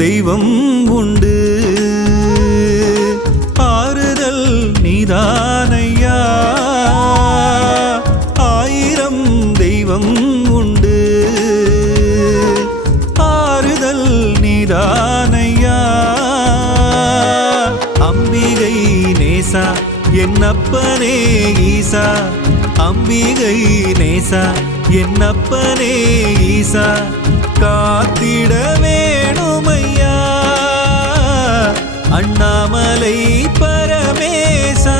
தெய்வம் உண்டு, ஆறுதல் நீதானையா. ஆயிரம் தெய்வம் உண்டு, ஆறுதல் நீதானையா. அம்பிகை நேசா என்னப்பனே ஈசா, அம்பிகை நேசா என்னப்பனே ஈசா. காத்திட வேணுமையா அண்ணாமலை பரமேசா.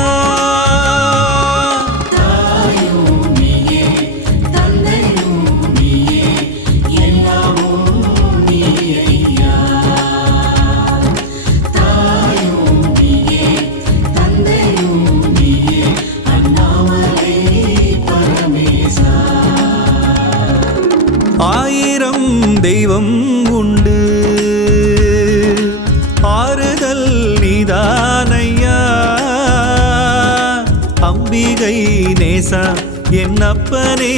ஆயிரம் தெய்வம் உண்டு, ஆறுதல் நீதானையா. அம்பிகை நேசா என்னப்பனே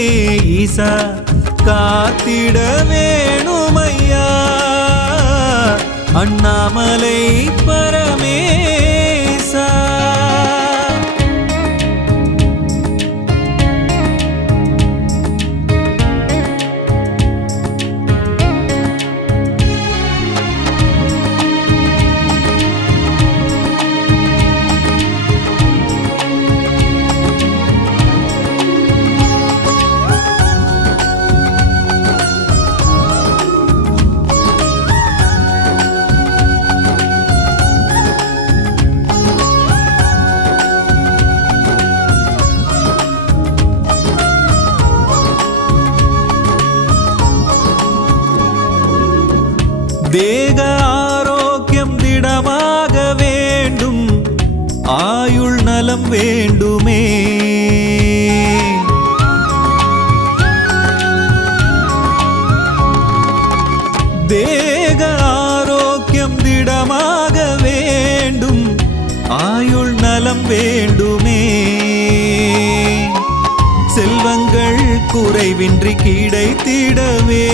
ஈசா. காத்திட வேணுமையா அண்ணாமலை பரமேசா. தேக ஆரோக்கியம் திடமாக வேண்டும், ஆயுள் நலம் வேண்டுமே. தேக ஆரோக்கியம் திடமாக வேண்டும், ஆயுள் நலம் வேண்டுமே. செல்வங்கள் குறைவின்றி கிடைத்திடவே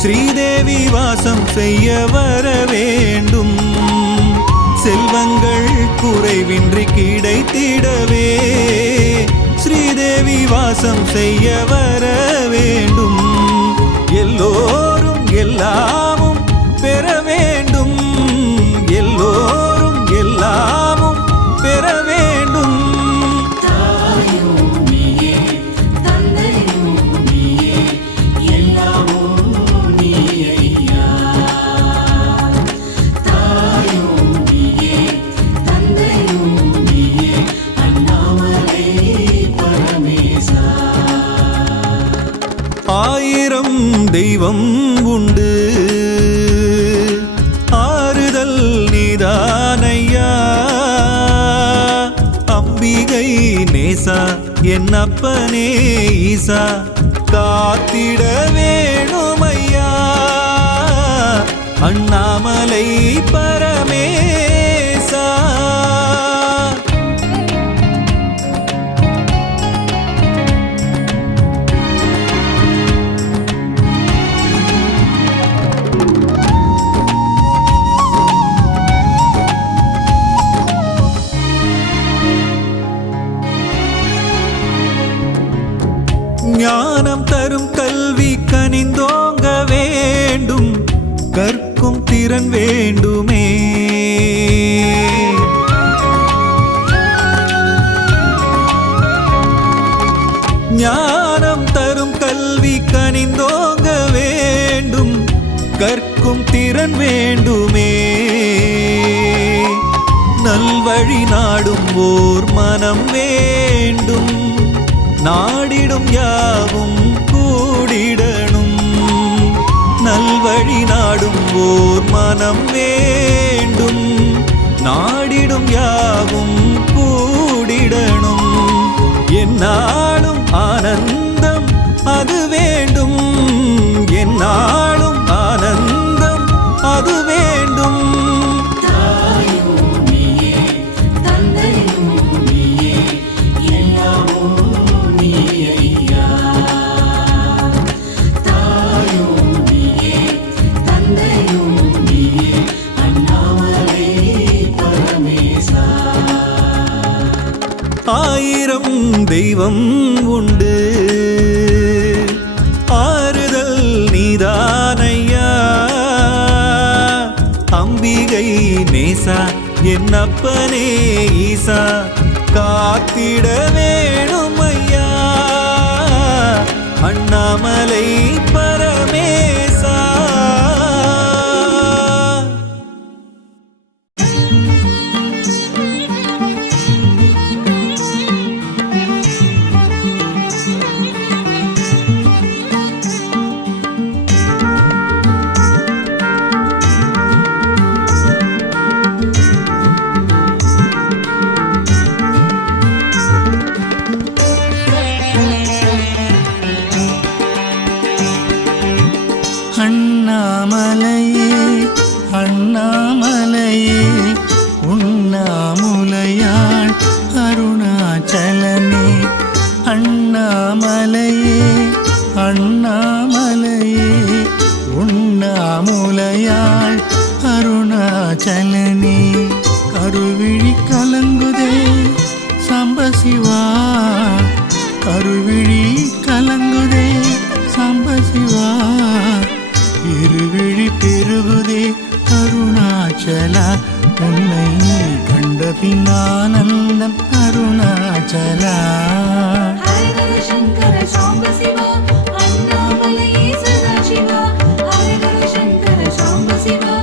ஸ்ரீதேவி வாசம் செய்ய வர வேண்டும். செல்வங்கள் குறைவின்றி கிடைத்திடவே ஸ்ரீதேவி வாசம் செய்ய வர வேண்டும். எல்லோரும் எல்லாமும் பெற வேண்டும், எல்லோரும் எல்லாமும் பெற வேண்டும். ஆயிரம் தெய்வம் உண்டு, ஆறுதல் நீதானையா. அம்பிகை நேசா என்னப்பனே ஈசா. காத்திட வேணுமையா அண்ணாமலை பரமேசா. ஞானம் தரும் கல்வி கனிந்தோங்க வேண்டும், கற்கும் திறன் வேண்டுமே. ஞானம் தரும் கல்வி கனிந்தோங்க வேண்டும், கற்கும் திறன் வேண்டுமே. நல்வழி நாடும் ஓர் மனம் வேண்டும், நாடிடும் யாவும் கூடிடணும். நல்வழி நாடும் ஓர் மனம் வேண்டும், நாடிடும் யாவும் கூடிடணும். என்னாலும் ஆனந்தம் அது வேண்டும், என்னாலும் ஆனந்தம் அது வேண்டும். தந்தையும் தெய்வம் உண்டு. ஆறுதல் நீதானையா அம்பிகை நேசா என்னப்பனே ஈசா காத்திட வேணும் ஐயா அண்ணாமலை பரமேசா. அண்ணாமலையே அண்ணாமலையே உண்ணாமுலையாள் அருணாச்சலனே. அண்ணாமலையே அண்ணாமலையே உண்ணாமுலையாள் அருணாச்சலனே. கருவிழி கலங்குதே சம்பசிவா கருவிழி கலங்குதே சம்பசிவா. இருவிழி பெருகுதே அருணாச்சலா உன்னை கண்ட பின்னானந்தம் அருணாச்சலா. ஹரஹர சங்கர சாம்ப சிவா அண்ணாமலையே சதாசிவா. ஹரஹர சங்கர சாம்ப சிவா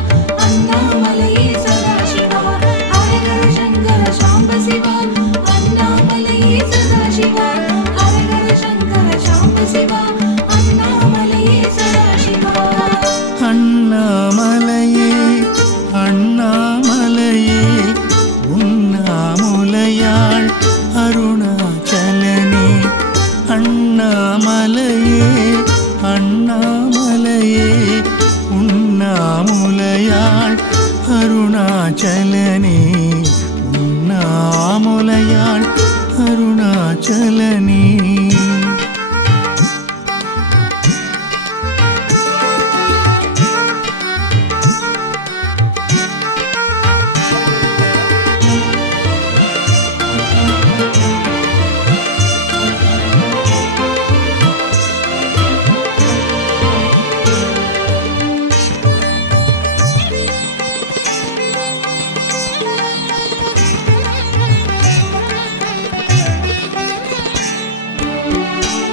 அண்ணாமலையே சதாசிவா. ஹரஹர சங்கர சாம்ப சிவா அண்ணாமலையே சதாசிவா. ஹரஹர சங்கர சாம்ப சிவா அண்ணாமலையே சதாசிவா. அண்ணாமலையே அண்ணாமலையே உண்ணாமுலையாள் அருணாச்சலனே. அண்ணாமலையே அண்ணாமலையே உண்ணாமுலையாள் அருணாச்சலனே. உண்ணாமுலையாள் அருணாச்சலனே.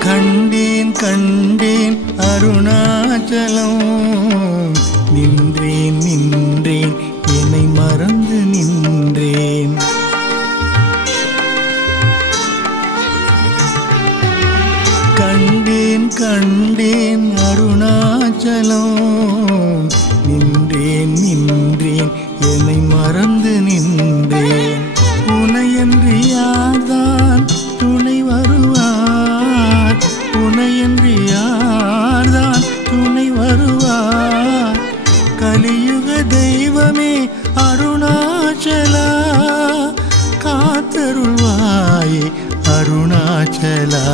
கண்டேன் கண்டேன் அருணாச்சலம் நின்றேன் நின்றேன் என்னை மறந்து நின்றேன். கண்டேன் கண்டேன் அருணாச்சலம் நின்றேன் நின்றேன் என்னை மறந்து நின்றேன். உனையன்று யார்தான் துணை வருவார் உனையன்று யார்தான் துணை வருவார். கலியுக தெய்வமே அருணாச்சலா காத்தருள்வாயே அருணாச்சலா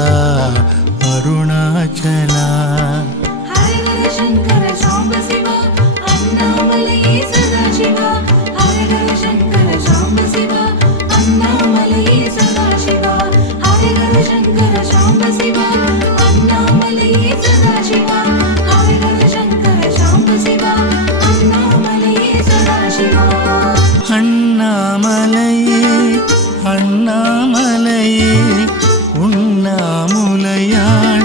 அருணாச்சலா. ஹரஹர சங்கர சாம்ப சிவா அண்ணாமலையே சதாசிவா. ஹரஹர சங்கர சாம்ப சிவா அண்ணாமலையே சதாசிவா. ஹரஹர சங்கர சாம்ப சிவா அண்ணாமலையே சதாசிவா. ஹரஹர சங்கர சாம்ப சிவா அண்ணாமலையே சதாசிவா. அண்ணாமலையே அண்ணாமலையே உண்ணாமுலையாள்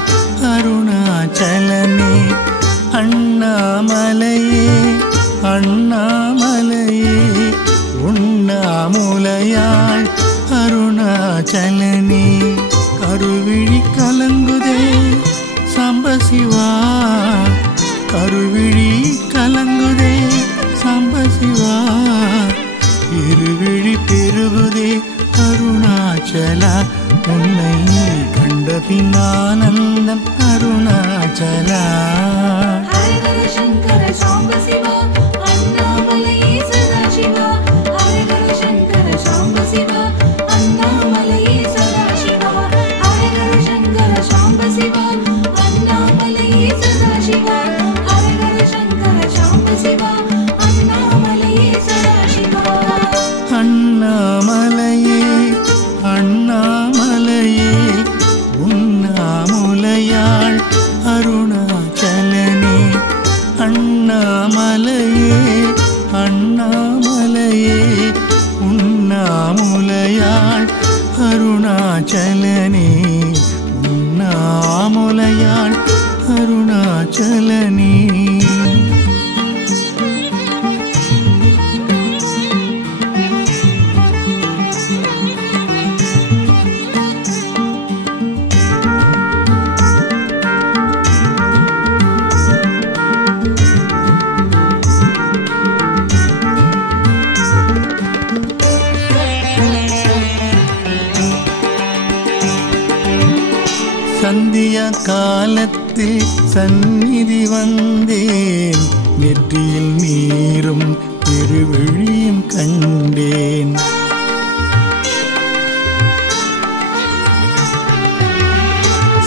காலத்தில் சந்நிதி வந்தேன், நெற்றியில் நீரும் திருவிழியும் கண்டேன்.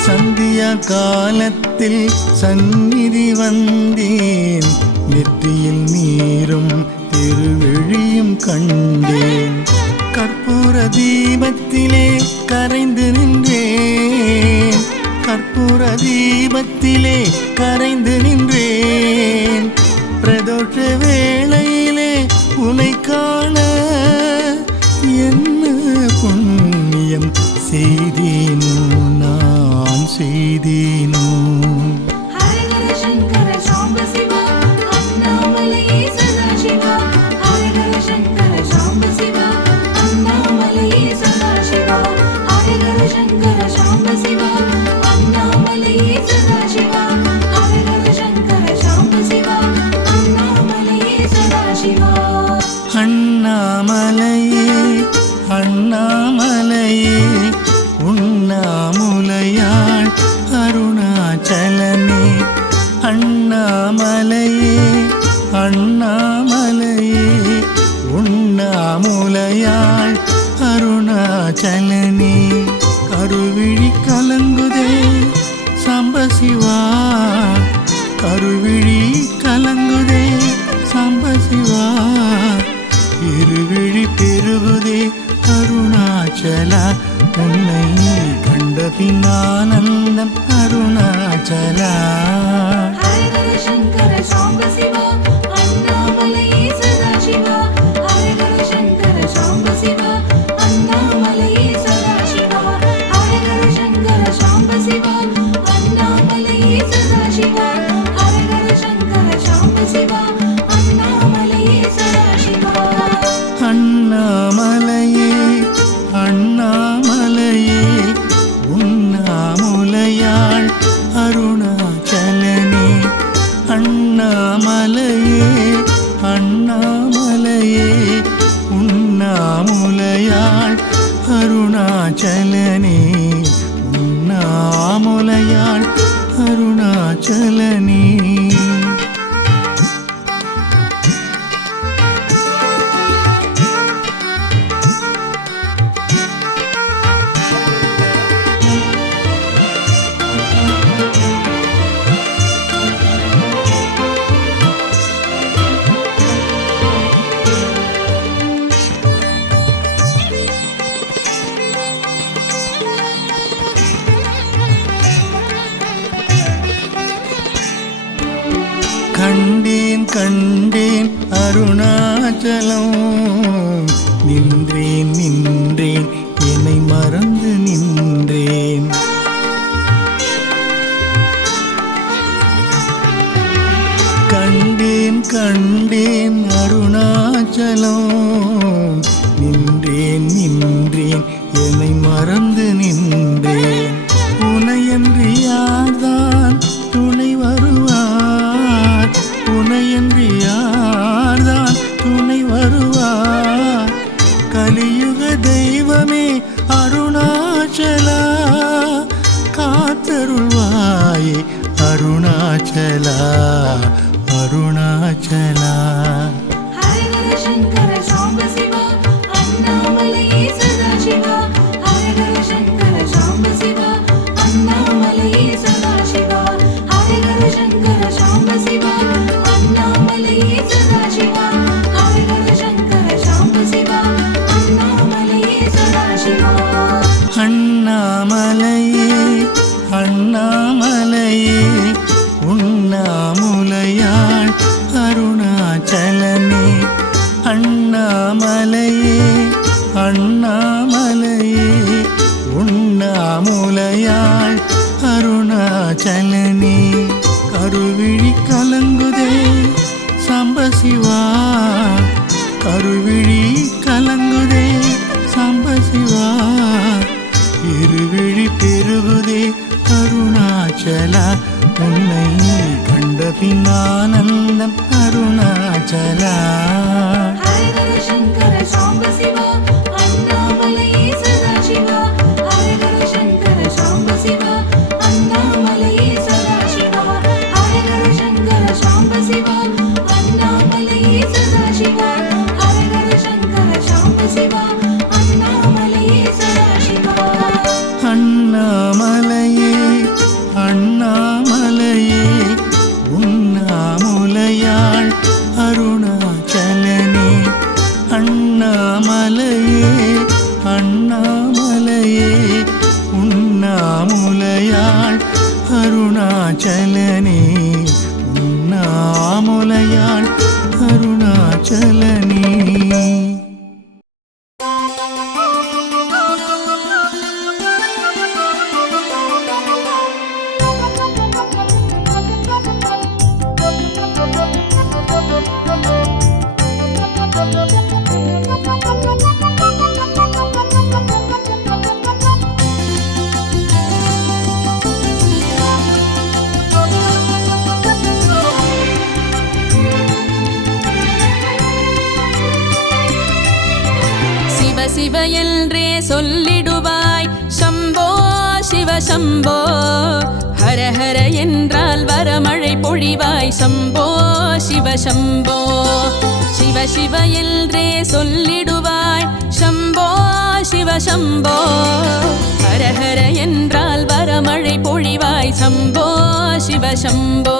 சந்தியா காலத்தில் சந்நிதி வந்தேன், நெற்றியில் நீரும் திருவிழியும் கண்டேன். கற்பூர தீபத்திலே கரைந்து நின்றேன், கற்பூர தீபத்திலே கரைந்து நின்றேன். பிரதோஷ வேளையிலே உனை காண என்ன புண்ணியம் செய்தேனோ நான் செய்தேனோ. ஹரஹர சங்கர சாம்ப சிவா அண்ணாமலையே சதாசிவா. ஹரஹர சங்கர சாம்ப சிவா அண்ணாமலையே சதாசிவா. ஹரஹர சங்கர சாம்ப சிவா அண்ணாமலையே சதாசிவா. ஹரஹர சங்கர சாம்ப சிவா அண்ணாமலையே சதாசிவா. அண்ணாமலையே அண்ணாமலையே உண்ணாமுலையாள் அருணாச்சலனே. அண்ணாமலையே அண்ணாமலையே உண்ணாமுலையாள் அருணாச்சலனே. கருவிழி கலங்குதே சாம்பசிவா, கருவிழி கலங்குதே சாம்பசிவா. இருவிழி பெருகுதே அருணாச்சலா, உன்னை கண்ட பின்னானந்தம் அருணாச்சலா. ஹரஹர சங்கர சாம்ப சிவா அண்ணாமலையே சதாசிவா. ஹரஹர சங்கர சாம்ப சிவா அண்ணாமலையே சதாசிவா. ஹரஹர சங்கர சாம்ப சிவா அண்ணாமலையே சதாசிவா. ஹரஹர சங்கர சாம்ப சிவா அண்ணாமலையே சதாசிவா. அண்ணாமலையே அண்ணாமலையே உண்ணாமுலையாள் அருணாச்சலனே. அண்ணாமலையே அண்ணாமலையே உண்ணாமுலையாள் அருணாச்சலனே. உண்ணாமுலையாள் அருணாச்சலனே. கண்டேன் கண்டேன் அருணாச்சலம், நின்றேன் நின்றேன் என்னை மறந்து நின்றேன். கண்டேன் கண்டேன் அருணாச்சலம், நின்றேன் நின்றேன் என்னை மறந்து நின்றேன். உனையன்று யார்தான் துணை வருவார், உனையன்று யார்தான் துணை வருவார். கலியுக தெய்வமே அருணாச்சலா, காத்தருள்வாயே அருணாச்சலா அருணாச்சலா. ஹரஹர சங்கர சாம்ப சிவா அண்ணாமலையே சதாசிவா. ஹரஹர சங்கர சாம்ப சிவா அண்ணாமலையே சதாசிவா. ஹரஹர சங்கர சாம்ப சிவா அண்ணாமலையே சதாசிவா. ஹரஹர சங்கர சாம்ப சிவா அண்ணாமலையே சதாசிவா. அண்ணாமலையே அண்ணாமலையே உண்ணாமுலையாள் அருணாச்சலனே. அண்ணாமலையே அண்ணாமலையே உண்ணாமுலையாள் அருணாச்சலனே. கருவிழி கலங்குதே சாம்பசிவா, கருவிழி கலங்குதே சாம்பசிவா. இருவிழி பெருகுதே அருணாச்சலா, உன்னை கண்ட பின்னானந்தம் அருணாச்சலா. ஹரஹர சங்கர சாம்ப சிவா அண்ணாமலையே சதாசிவா. ஹரஹர சங்கர சாம்ப சிவா அண்ணாமலையே அருணாச்சலனே உண்ணாமுலையாள் அருணாச்சலனே. சிவ என்றே சொல்லிடுவாய் சம்போ சிவ சம்போ. ஹர ஹர என்றால் வரமழை பொழிவாய் சம்போ சிவ சம்போ. சிவ சிவ என்றே சொல்லிடுவாய் சம்போ சிவ சம்போ. ஹர ஹர என்றால் வரமழை பொழிவாய் சம்போ சிவ சம்போ.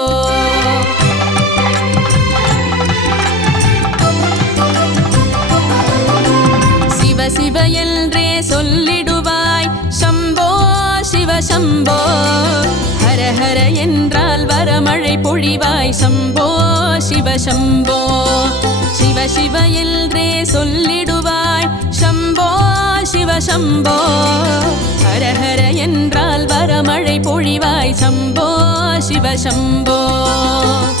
சிவ என்றே சொல்லிடுவாய் சம்போ சிவ சம்போ. ஹர ஹர என்றால் வரமழை பொழிவாய் சம்போ சிவ சம்போ. சிவ சிவ என்றே சொல்லிடுவாய் சம்போ சிவ சம்போ. ஹர ஹர என்றால் வரமழை பொழிவாய் சம்போ சிவ சம்போ.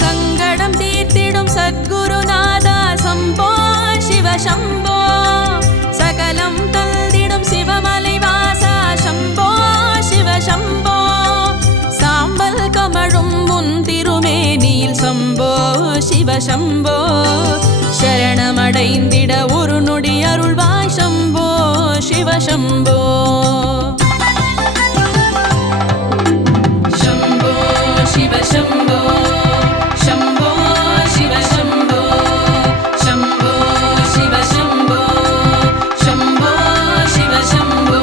சங்கடம் தீர்த்திடும் சத்குருநாதா சம்போ சிவ சம்போ. சகலம் தந்திடும் சிவமலை வாசா சம்போ சிவ சம்போ. சாம்பல் கமழும் முன் திருமேனியில் சம்போ சிவ சம்போ. சரணமடைந்திட ஒரு நொடி அருள்வாய் சம்போ சிவ சம்போ. சம்போ சிவ சம்போ. சம்போ சிவ சம்போ. சம்போ சிவ சம்போ. சம்போ சிவ சம்போ.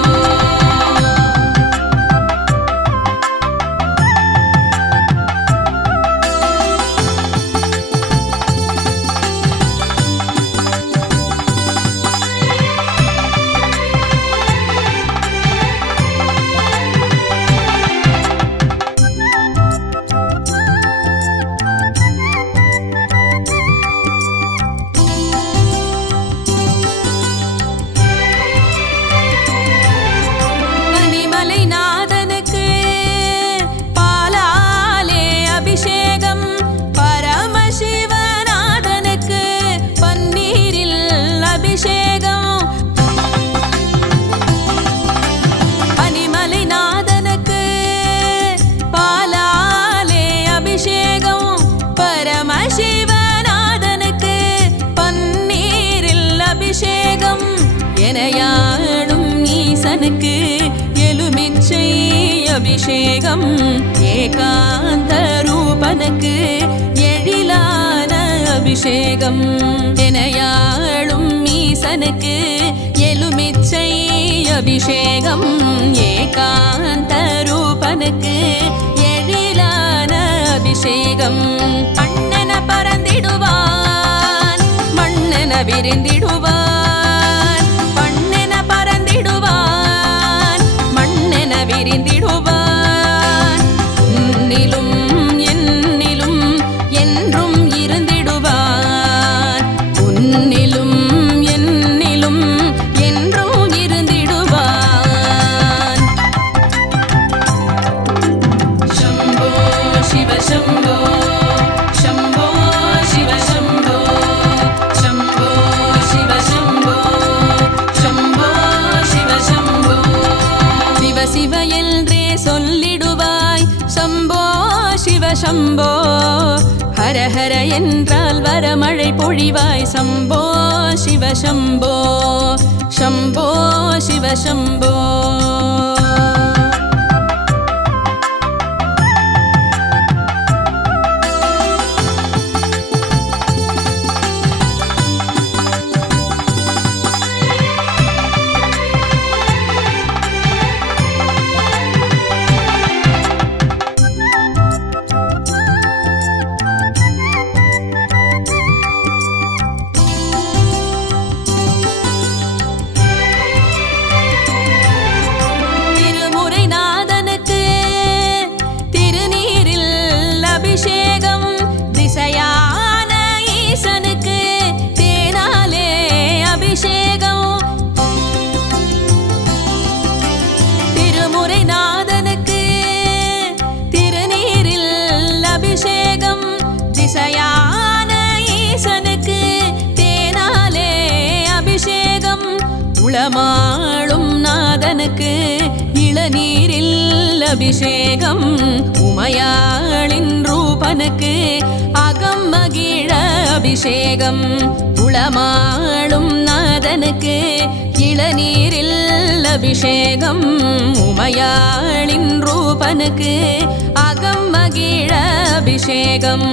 எனையாடும் ஈசனுக்கு எலுமிச்சை அபிஷேகம். ஏகாந்த ரூபனுக்கு எழிலான அபிஷேகம். எனையாடும் ஈசனுக்கு எலுமிச்சை அபிஷேகம். ஏகாந்த ரூபனுக்கு எழிலான அபிஷேகம். அண்ணன பறந்திடுவான் மண்ணென விரிந்திடுவான். விரிந்திடுவான் உன்னிலும் என்னிலும் என்றும் இருந்திடுவான். உன்னிலும் என்னிலும் என்றும் இருந்திடுவான். சம்போ சிவ சம்போ. சம்போ சிவ சம்போ. சம்போ சிவ சம்போ. சம்போ சிவ சம்போ. சிவ சிவ என்றே சொல்லிடுவாய் சம்போ சிவ சம்போ. ஹர ஹர என்றால் வரமழை பொழிவாய் சம்போ சிவ சம்போ. சம்போ சிவ சம்போ. திருமுறை உளமாளும் நாதனுக்கு இளநீரில் அபிஷேகம் உமையாளின் ரூபனுக்கு அகம் மகிழ அபிஷேகம் உளமாளும் நாதனுக்கு இளநீரில் அபிஷேகம் உமையாளின் ரூபனுக்கு அகம் மகிழ அபிஷேகம்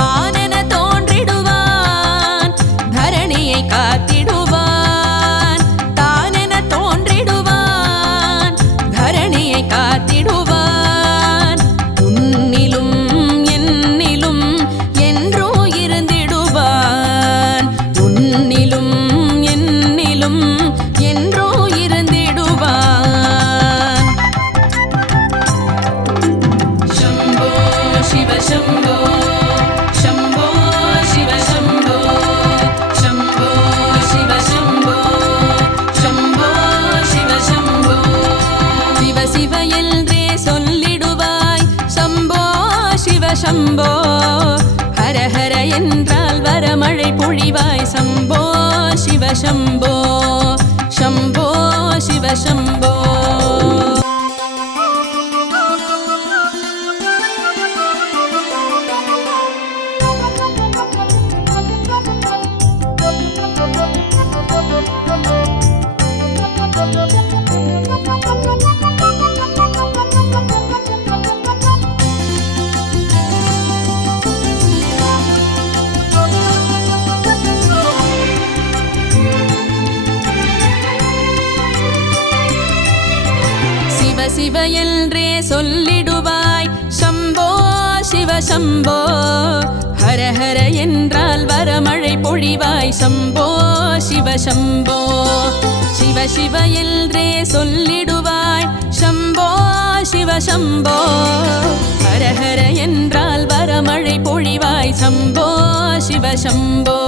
தானென தோன்றிடுவான் தரணியை காத்திடுவான் தானென தோன்றிடுவான் தரணியை காத்திடுவான் உன்னிலும் என்னிலும் என்றோ இருந்திடுவான் உன்னிலும் என்னிலும் என்றோ இருந்திடுவான் शम्भो शिव शम्भो शम्भो शिव शम्भो शम्भो शिव शम्भो शम्भो शिव शम्भो शिव शिव என்றே சொல்லிடுவாய் शम्भो शिव शम्भो हर हर என்றால் வரமழை பொழிவாய் शम्भो शिव शम्भो शम्भो शिव शम्भो சிவ என்றே சொல்லிடுவாய் शम्भो शिव शम्भो हर हर என்றால் வரமழை பொழிவாய் शम्भो शिव शम्भो शिव शिव என்றே சொல்லிடுவாய் शम्भो शिव शम्भो हर हर என்றால் வரமழை பொழிவாய் शम्भो शिव शम्भो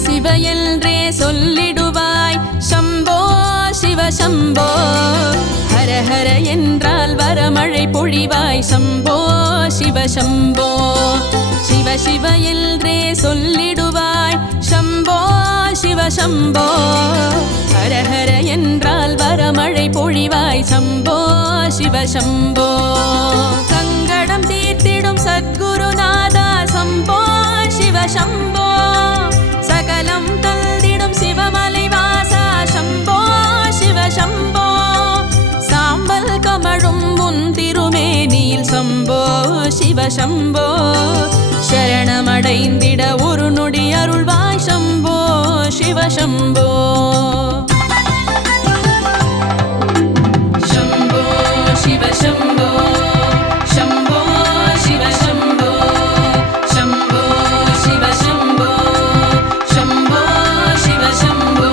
சிவ என்றே சொல்லிடுவாய் शम्भो शिव शम्भो हर हर என்றால் வரமழை பொழிவாய் शम्भो शिव शम्भो शिव शिव என்றே சொல்லிடுவாய் शम्भो शिव शम्भो हर हर என்றால் வரமழை பொழிவாய் शम्भो शिव शम्भो சங்கடம் தீர்த்திடும் சத்குருநாதா शम्भो शिव शम्भो सकलं तल्दिडुं शिवमलै वासा शम्भो शिव शम्भो साम्बल कमळुं उन् तिरुमेनियिल शम्भो शिव शम्भो शरणमடைந்திட ஒரு நொடி அருள்வாய் शम्भो शिव शम्भो शम्भो शिव शम्भो शम्भो शिव शम्भो शम्भो शिव शम्भो शम्भो शिव शम्भो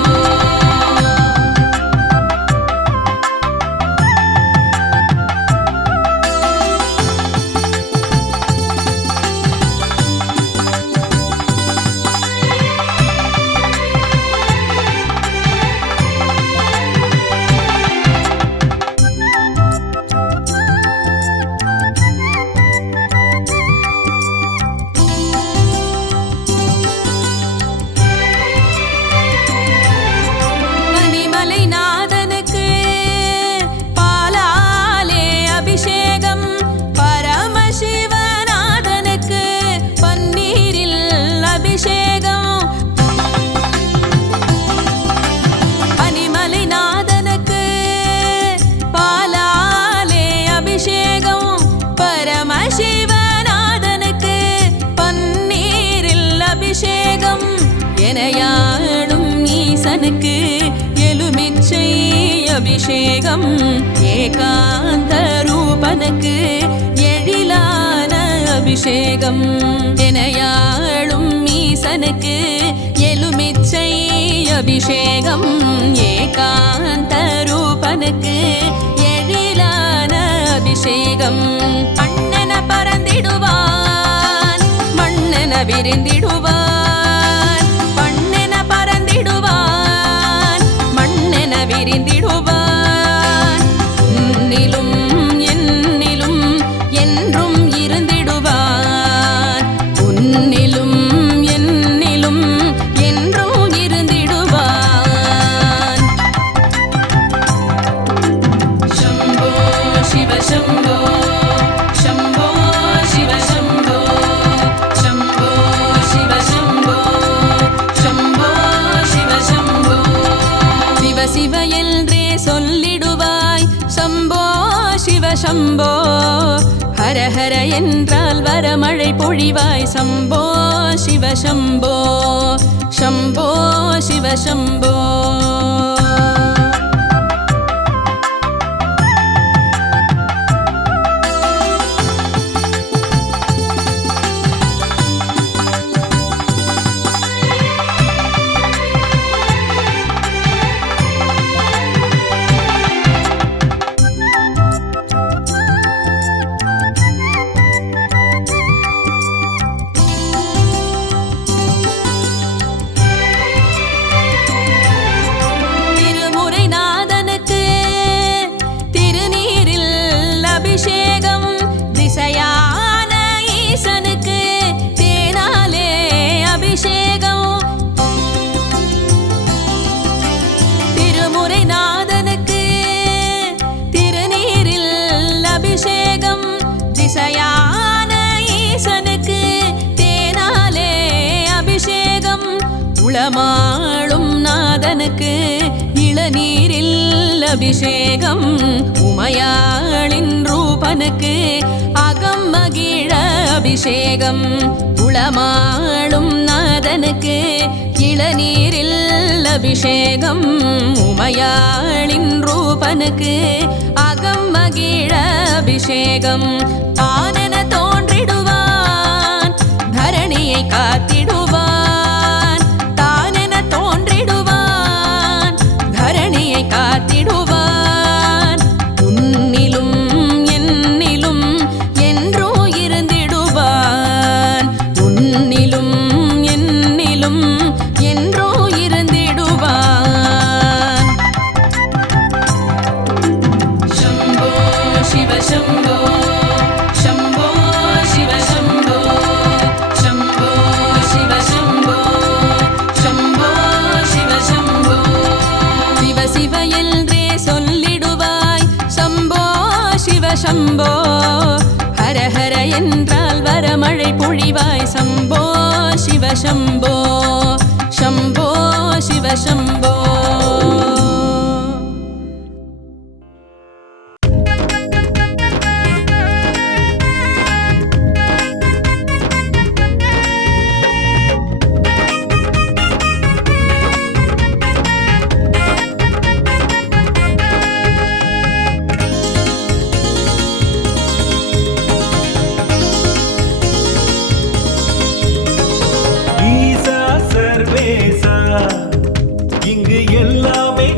எனையாளும் ஈசனுக்கு எலுமிச்சை அபிஷேகம் ஏகாந்த ரூபனுக்கு எழிலான அபிஷேகம் எனையாளும் ஈசனுக்கு எலுமிச்சை அபிஷேகம் ஏகாந்த ரூபனுக்கு எழிலான அபிஷேகம் அண்ணன பறந்திடுவான் மண்ணென விரிந்திடுவான் விரிந்திடுவான் உன்னிலும் என்னிலும் என்றும் இருந்திடுவான் என்றே சொல்லிடுவாய் சம்போ சிவசம்போ. ஹர ஹர என்றால் வரமழை பொழிவாய் சம்போ சிவசம்போ. சம்போ சிவசம்போ. உளமாளும் நாதனுக்கு இளநீரில் அபிஷேகம். உமையாளின் ரூபனுக்கு அகம் மகிழ அபிஷேகம். உளமாளும் நாதனுக்கு இளநீரில் அபிஷேகம். உமையாளின் ரூபனுக்கு அகம் மகிழ அபிஷேகம். ஆனென தோன்றிடுவான் தரணியை காத்திடுவான். காத்திடுவான் உன்னிலும் என்னிலும் என்றோ இருந்திடுவான். உன்னிலும் என்னிலும் என்றோ இருந்திடுவான். சம்போ சிவசம்போ. சம்போ சிவசம்போ. சம்போ சிவசம்போ. சம்போ சிவசம்போ. சிவ சிவ என்றே சொல்லிடுவாய் சம்போ சிவசம்போ. ஹர ஹர என்றால் வரமழை பொழிவாய் சம்போ சிவசம்போ. சம்போ சிவசம்போ. ஈசா சர்வேசா இங்கு எல்லாமே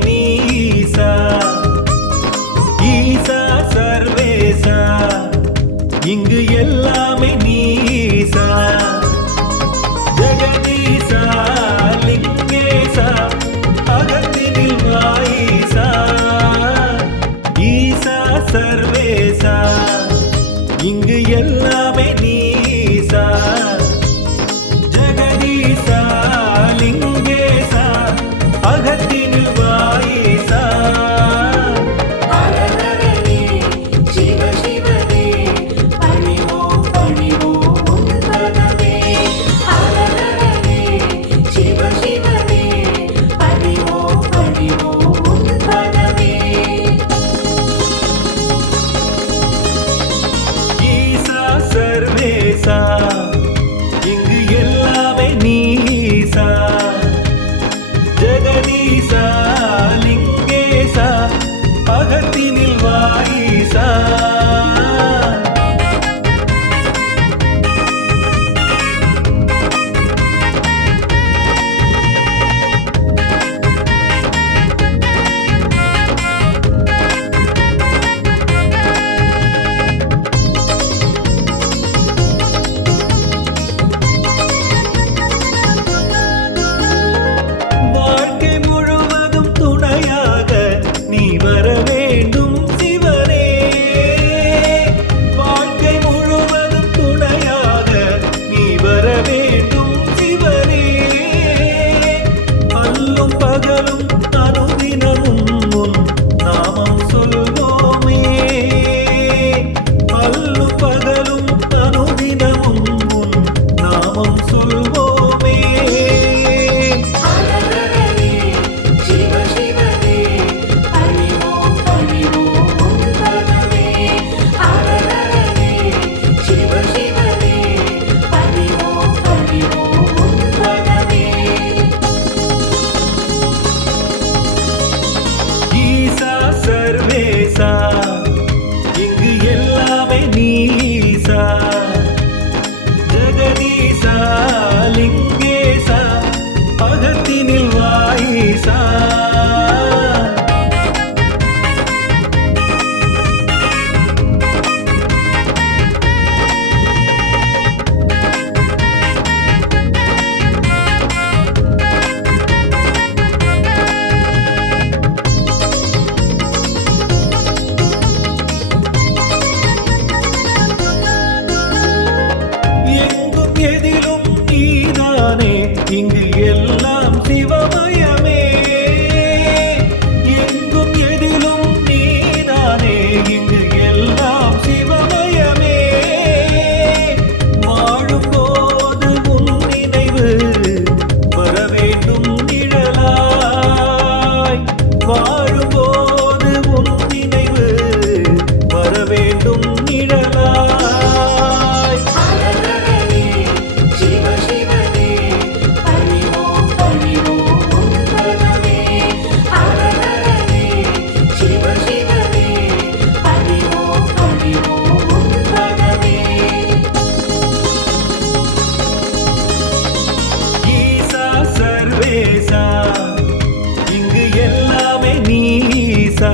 ஈசா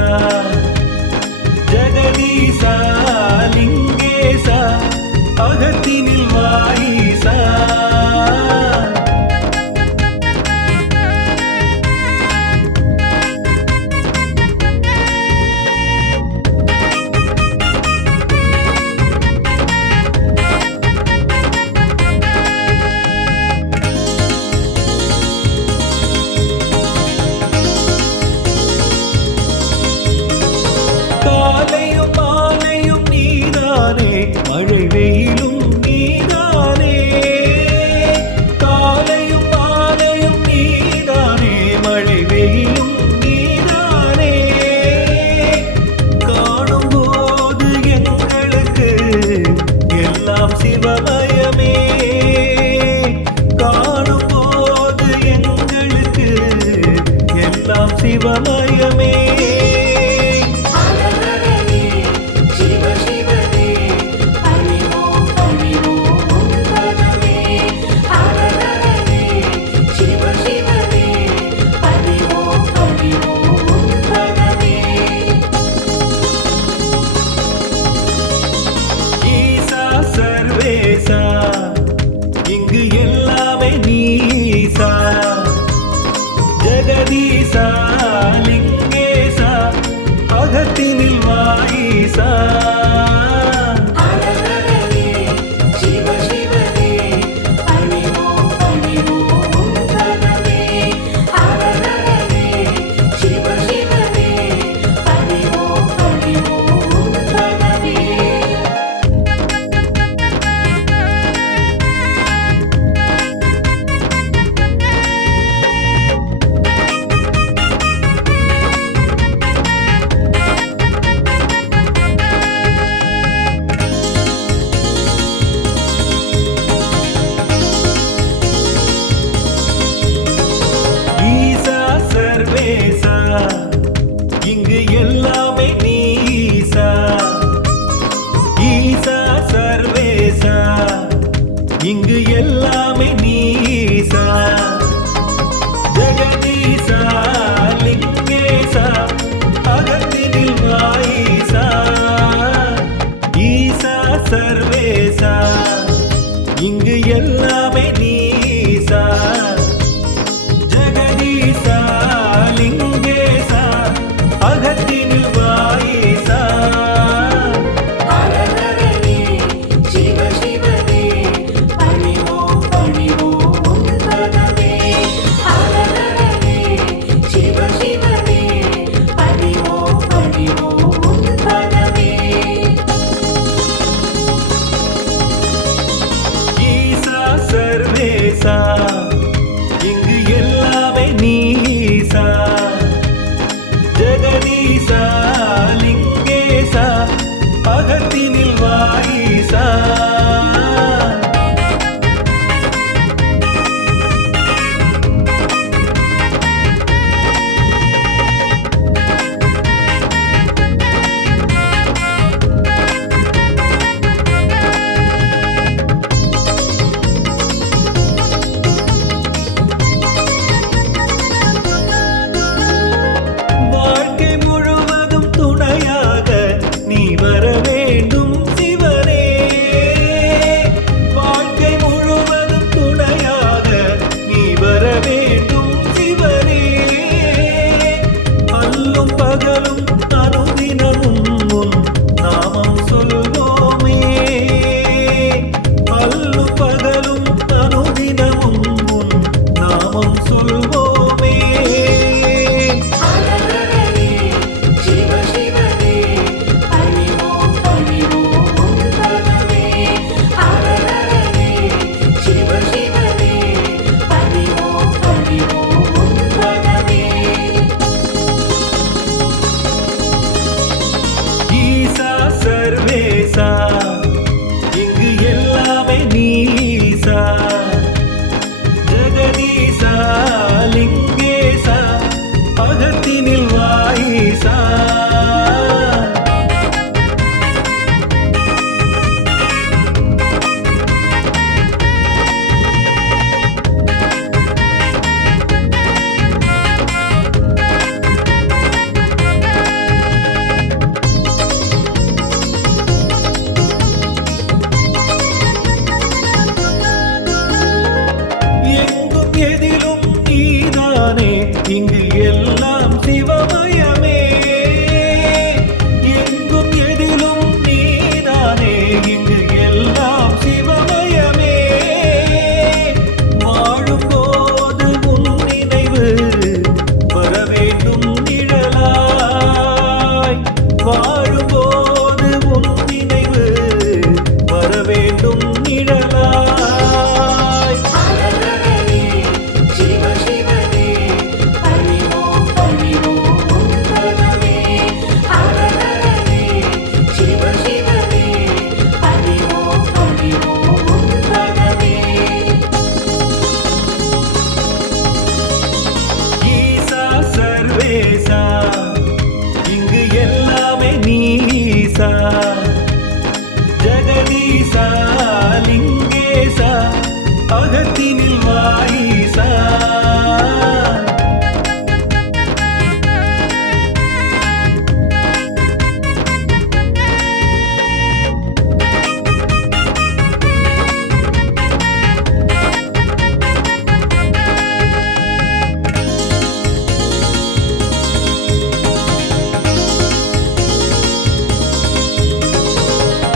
ஜெகதீசா லிங்கேசா அகத்தினில் வாஈசா காலையும் மாலையும் நீதானே மழை வெயிலும் நீதானே காலையும் மாலையும் நீதானே மழை வெயிலும் நீதானே காணும் போது எங்களுக்கு எல்லாம் சிவமயமே காணும் போது எங்களுக்கு எல்லாம் சிவமயமே இங்கு எல்லாமே நீசா ஜெகதீசா லிங்கேசா அகத்தினில் வாஈசா இங்கு எல்லாமே நீசா ஈசா சர்வேசா இங்கு எல்லாமே நீசா ஜெகதீசா லிங்கேசா அகத்தினில் வாஈசா ஈசா சர்வேசா இங்கு எல்லாமே நீசா ஜெகதீசா லிங்கேசா அகத்தினில் வாஈசா ஈசா சர்வேசா இங்கு எல்லாமே நீசா ஜெகதீசா லிங்கேசா அகத்தினில் வாஈசா வாழ்க்கை முழுவதும் துணையாக நீ வர வேண்டும் சிவனே வாழ்க்கை முழுவதும் துணையாக நீ வர வேண்டும் சிவனே அல்லும் பகலும் அனுதினமும் உன் நாமம் சொல்வோமே அல்லும் பகலும் அனுதினமும் உன் நாமம் சொல்வோமே அகத்தினில் வாயிசா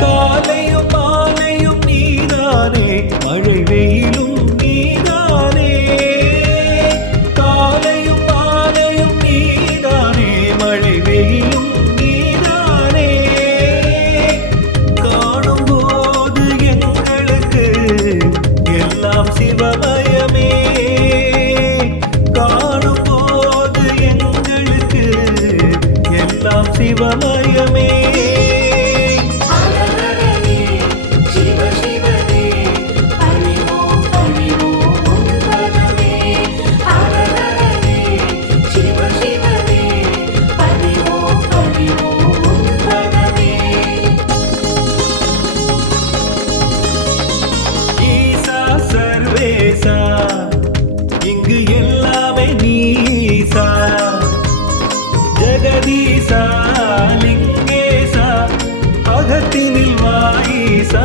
காலையும் மாலையும் நீதானே மழை வெயிலும் நீதானே காலையும் மாலையும் நீதானே மழை வெயிலும் நீதானே காணும் போது எங்களுக்கு எல்லாம் சிவமயமே காணும் போது எங்களுக்கு எல்லாம் சிவமயமே ஈசா சர்வேசா இங்கு எல்லாமே நீசா ஜெகதீசா லிங்கேசா அகத்தினில் வாயிசா